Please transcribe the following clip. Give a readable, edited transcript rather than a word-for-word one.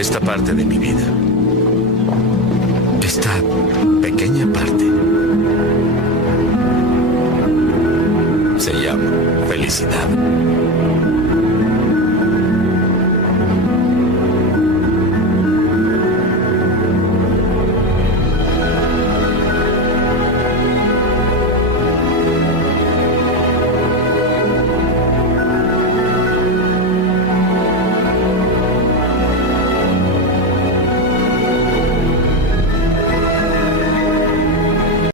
esta parte de mi vida. Esta pequeña parte se llama felicidad.